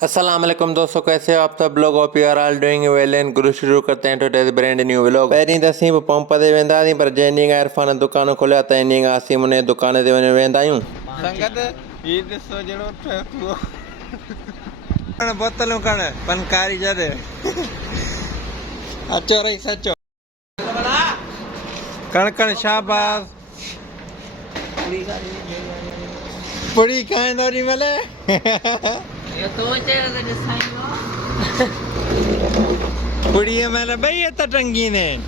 अस्सलाम वालेकुम दोस्तों, कैसे हो आप सब लोग? Hope you are all doing well and गुरु शुरू करते हैं टुडेज ब्रांड न्यू व्लॉग। पहिरीं त असीं पंप ते वेंदा आहियूं, पर जंहिं ॾींहुं इरफान दुकान खोलिया त इन ॾींहुं असीं उन दुकान ते वञी वेंदा आहियूं। संगत ही ॾिसो जहिड़ो ठहियो बोतलूं खण पनकारी जद अचो रही सचो कण कण शाबाश पुड़ी खाईंदो नी मले पुड़ीअ महिल ॿई हथ टंगी ने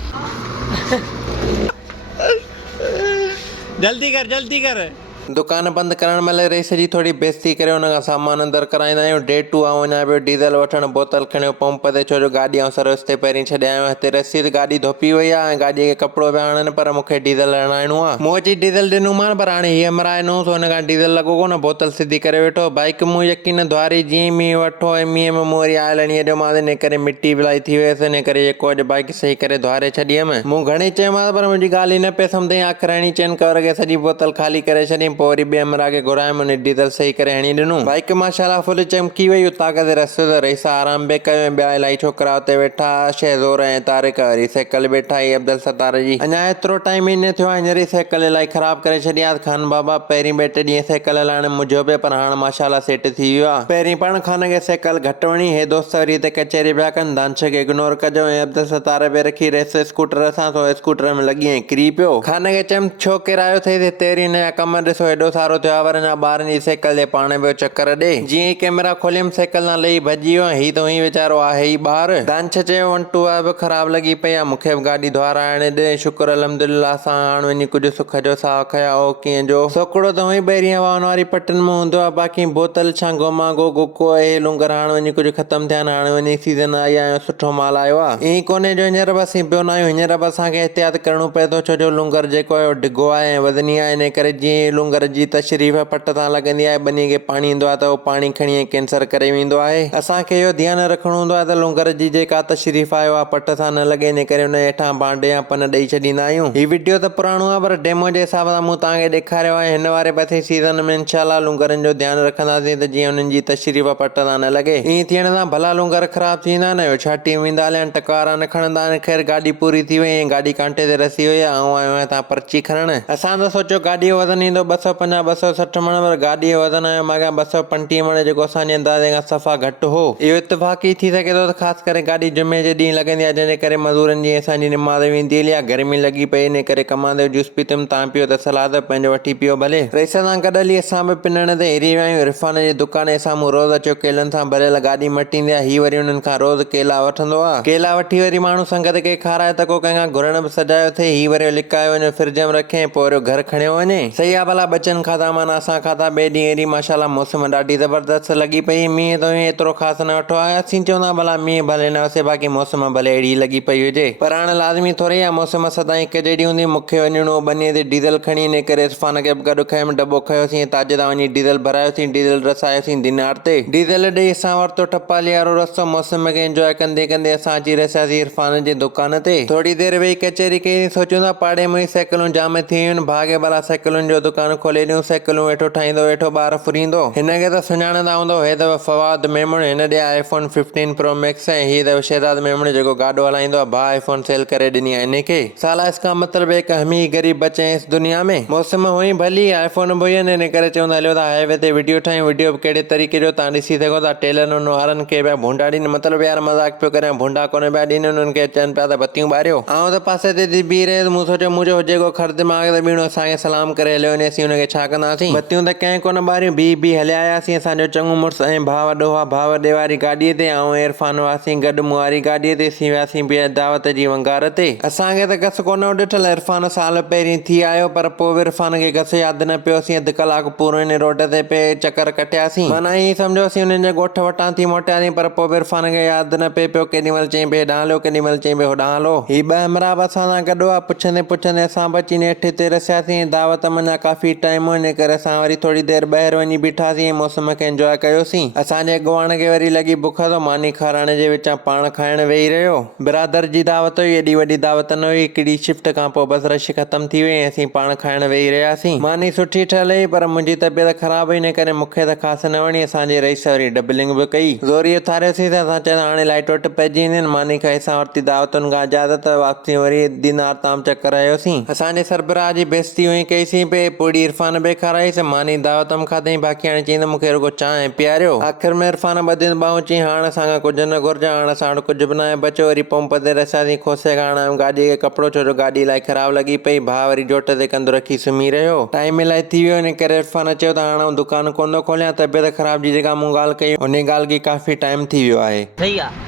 जल्दी कर दुकान बंदि करण महिल रेस जी थोरी बेइज़ती करे हुन खां सामान अंदरि कराईंदा आहियूं। डेट टू वञा पियो डीज़ल वठणु, बोतल खणियो पंप ते, छो जो गाॾी ऐं सर्विस ते पहिरीं छॾे आयो आहियां। हिते रसीद गाॾी धोपी वई आहे ऐं गाॾीअ खे कपिड़ो पिया हणनि, पर मूंखे डीज़ल हणाइणो आहे। मूं अची डीज़ल ॾिनोमांनि, पर हाणे हीअ मराए न हुन खां डीज़ल लॻो कोन, बोतल सिधी करे वेठो। बाइक मूं यकीन धुआरी जीअं मींहुं वठो ऐं मींहं में मूं वरी आयल हणी ॾियो मां, इन करे मिटी इलाही थी वियसि, इन करे जेको अॼु बाइक सही करे धुआरे छॾी हुयमि। मूं घणी चयोमांसि, पर मुंहिंजी ॻाल्हि ई न पिए सम्झे। आख़िर हणी चेन कवर खे सॼी बोतल ख़ाली करे छॾी, पोइ वरी ॿिए मरा खे घुरायमि, उन डीज़ल सही करे हणी ॾिनो। बाइक माशाल्लाह फुल चमकी वई। उतां खां रस्ते ते रईसा आराम बि कयो ऐं ॿिया इलाही छोकिरा उते वेठा, शहज़ोर ऐं तारिक वरी साइकिल वेठा ही अब्दुल सत्तार जी। अञा एतिरो टाइम ई न थियो आहे, हींअर साइकिल इलाही ख़राब करे छॾी आहे। ख़ान बाबा पहिरीं ॿ टे ॾींहं साइकिल हलाइण मुंझो पियो, पर हाणे माशाल्लाह सेट थी वियो आहे। पहिरीं पाण ख़ान खे साइकिल घटि वणी, हे दोस्त वरी हिते कचहरी पिया कनि, दानिश खे इग्नोर कजो ऐं अब्दुल सत्तार पे रखी रेस स्कूटर सां, तो स्कूटर में लॻी ऐं किरी पियो। ख़ान खे चयमि छो किरायो अथई, हिते वरी हिन जा कम ॾिसो हेॾो सारो थियो आहे, पर अञा ॿारनि जी साइकिल जे पाण पियो चकर ॾे। जीअं ई कैमरा खोलियमि साइकिल न लही भॼी वियो, ही त ही वीचारो आहे ही ॿार। दानिश चयो 1 2 बि ख़राब लॻी पई आहे, मूंखे बि गाॾी धुआराइण ॾे। शुक्र अल्हम्दुलिल्लाह सां हाणे वञी कुझु सुख जो साह खया हो कीअं जो सोकड़ो त हुई ॿाहिरीं हवाउनि वारी पटनि में हूंदो आहे, बाक़ी बोतल छा गोमागो गुको ऐं लुंगर हाणे वञी कुझु ख़तमु थिया आहिनि। हाणे वञी सीज़न आई आहे, सुठो माल आयो आहे। ईअं कोन्हे जो हींअर बि असीं पियो न आहियूं, हींअर बि असांखे एहतियात करणो पए थो, छो जो लुंगर जेको आहे डिघो आहे ऐं वज़नी आहे। इन करे जीअं लुंगर जी तशरीफ़ पट तां लॻंदी आहे, ॿनी खे पाणी ईंदो आहे त उहो पाणी खणी कैंसर करे वेंदो आहे। असांखे इहो ध्यानु रखणो हूंदो आहे त लुंगर जी जेका तशरीफ़ आहे उहा पट सां न लॻे, इन करे हुन हेठां भांडे या पन ॾेई छॾींदा आहियूं। हीउ वीडियो त पुराणो आहे, पर डेमो जे हिसाब सां मूं तव्हांखे ॾेखारियो आहे। हिन वारे पासे सीज़न में इंशाल्लाह लुंगरनि जो ध्यानु रखंदासीं त जीअं हुननि जी तशरीफ़ पट तां न लॻे। ईअं थियण सां भला लुंगर ख़राब थींदा न, छाटी वेंदा हलिया टकारा न खणंदा आहिनि। ख़ैर गाॾी पूरी थी वई ऐं गाॾी कांटे ते रसी वई आहे, ऐं आयो आहियां तव्हां पर्ची खणण। असां त सोचियो गाॾीअ जो वज़न ईंदो 250 260 मण, पर गाॾीअ जो वज़न आयो माॻा 235 मण, जेको असांजे अंदाज़े खां सफ़ा घटि हो। इहो इत्तफ़ाक़ी थी सघे थो त ख़ासि करे गाॾी जुमे जे ॾींहुं लॻंदी आहे, जंहिंजे करे मज़ूरनि जी असांजी निमाज़ वेंदी हली आहे। गर्मी लॻी पई, इन करे कमांदे जूस पीतुमि। तव्हां पियो त सलाद पंहिंजो वठी पियो भले। रेस सां गॾु हली असां बि पिनण ते हिरी विया आहियूं। इरफान जे दुकान जे साम्हूं रोज़ अचो केलनि सां भरियल गाॾी मटींदी आहे, हीअ वरी हुननि खां रोज़ केला वठंदो आहे। केला वठी वरी माण्हू संगत खे खाराए त को कंहिंखां घुरण बि सजायो थिए। हीअ वरी लिकायो वञे फ्रिज में रखे, पोइ वरी घर खणियो वञे। सही आहे भला बचनि खाधा माना असां खाधा। ॿिए ॾींहुं अहिड़ी माशाल्लाह मौसम ॾाढी ज़बरदस्त लॻी पई। मींहुं त एतिरो ख़ासि न वठो आहे, असीं चवंदा भला मींहुं भले न वसे, बाक़ी मौसम भले अहिड़ी लॻी पई हुजे, पर हाणे लाज़मी थोरी आहे मौसम सदाईं हिकु जहिड़ी हूंदी। मूंखे वञिणो बनीअ ते डीज़ल खणी, इन करे इरफान खे बि गॾु खयुमि। दॿो खयोसीं, ताजिदा वञी डीज़ल भरायोसीं, डीज़ल रसायोसीं दिनार ते। डीज़ल ॾेई असां वरितो टपाली वारो रस्तो। मौसम खे इंजॉय कंदे कंदे असां अची रसियासीं इरफान जी दुकान ते। थोरी देरि वेही कचहरी कई, सोचियूं था पाड़े में साइकिलूं जाम थी वियूं, भाॻे भला साइकिलुनि जो दुकान खोले ॾियूं। साइकिलूं वेठो ठाहींदो, वेठो ॿार फुरींदो। हिनखे त सुञाणंदा हूंदो, हे अथव फवाद मेमण। हिन ॾे iPhone 15 Pro Max ऐं हीअ अथव शहज़ाद मेमण, जेको गाॾो हलाईंदो आहे। भाउ iPhone सेल करे ॾिनी आहे हिनखे। साला इसका मतिलब एक हम ही गरीब बचे हैं इस दुनिया में। मौसम हुई भली, iPhone बि हुई, इन करे चवंदा हलियो था हाईवे ते वीडियो ठाहियूं। वीडियो बि कहिड़े तरीक़े जो तव्हां ॾिसी सघो था। टेलरनि वारनि खे पिया भूंडा ॾियनि, मतिलबु यार मज़ाक पियो करे, भूंडा कोन पिया ॾियनि। उन्हनि खे चवनि पिया त बतियूं ॿारियो। ऐं त पासे ते बीह रहियुसि। मूं सोचियो मुंहिंजो हुजे को खर दिमाग़ त ॿीणो असांखे सलाम करे हलियो वञे, असीं हुनखे छा कंदासीं। बतियूं त कंहिं कोन ॿारियूं, बीह हलिया आयासीं। असांजो चङो मुड़ुसु ऐं भाउ वॾो हुआ, भाउ वॾे वारी गाॾीअ ते, ऐं इरफान हुआसीं गॾु मूं वारी गाॾीअ ते। असीं वियासीं ॿिए दावत जी वंगार ते। असांखे त घस कोन हो ॾिठल, इरफान साल पहिरीं थी आयो, पर पोइ बि इरफान खे घस यादि न पियो। असीं अधु कलाकु पूरो हिन रोड ते पे चकर कटियासीं, माना ईअं सम्झो असीं हुननि जे ॻोठ वटां थी मोटियासीं, पर पोइ बि इरफान खे यादि न पिए पियो। केॾी महिल चईं पिए हेॾां हलो, केॾी महिल चईं पिए होॾां हलो। हीअ ॿ हमरा बि असां सां गॾु हुआ। पुछंदे पुछंदे असां बि अची नेठि ते रसियासीं। दावत में अञा काफ़ी टाइम हो इन करे असां वरी थोड़ी देर ॿाहिरि वञी बीठासीं ऐं मौसम खे एंजॉय कयोसीं। असांजे अॻवान खे वरी लॻी बुख त मानी खाराइण जे विचां पाण खाइण वेही रहियो। बिरादर जी दावत हुई, एॾी वॾी दावत न हुई, हिकिड़ी शिफ्ट खां पोइ बस रश ख़तम थी वई ऐं असीं पाण खाइण वेही रहियासीं। मानी सुठी ठहियल हुई पर मुंहिंजी तबियत ख़राब हुई, इन करे मूंखे त ख़ासि न वणी। असांजे रईस वरी डबलिंग बि कई। ज़ोरी उथारियोसीं त असां चयो हाणे लाइट वटि पइजी वेंदियूं आहिनि। मानी खां हिसां वरिती दावतुनि खां इजाज़त, वापसी वरी दीनार ताम चकर आयोसीं। असांजे सरबराह जी बेइज़ती हुई कईसीं पे, पूड़ी इरफान बि खाराईसि। मानी दावत में खाधई, बाक़ी हाणे चई त मूंखे रुगो चांहि पीआरियो। आख़िर में इरफान ॿधियुनि ॿाहूं चई हाणे असांखां कुझु न घुरिजे, हाणे असां वटि कुझु बि न आहे बचियो। वरी पंप ते रसियासीं, खोसे खां हणायूं गाॾीअ खे कपिड़ो, छो जो गाॾी इलाही ख़राबु लॻी पई। भाउ वरी जोट ते कंधु रखी सुम्ही रहियो। टाइम इलाही थी वियो, इन करे इरफान चयो त हाणे दुकानु कोन थो खोलियां। तबियत ख़राब जी जेका मूं ॻाल्हि कई उन ॻाल्हि खे काफ़ी टाइम थी वियो आहे। सही आहे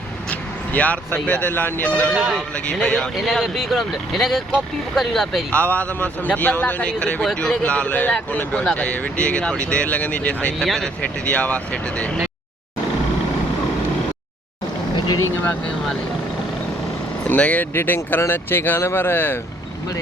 यार तबियत लानी अंदर लगी पई आहे। इनके बी क्रम इनके कॉपी भी करी ला पेरी आवाज मां समझी आऊं इन करे वीडियो फिलहाल कोन पियो अचे। वीडियो खे थोड़ी देर लगंदी जेसिताईं तबियत सेट थी आवाज सेट थिए। एडिटिंग में कयूं वाले इनखे एडिटिंग करण अचे कान पर बड़े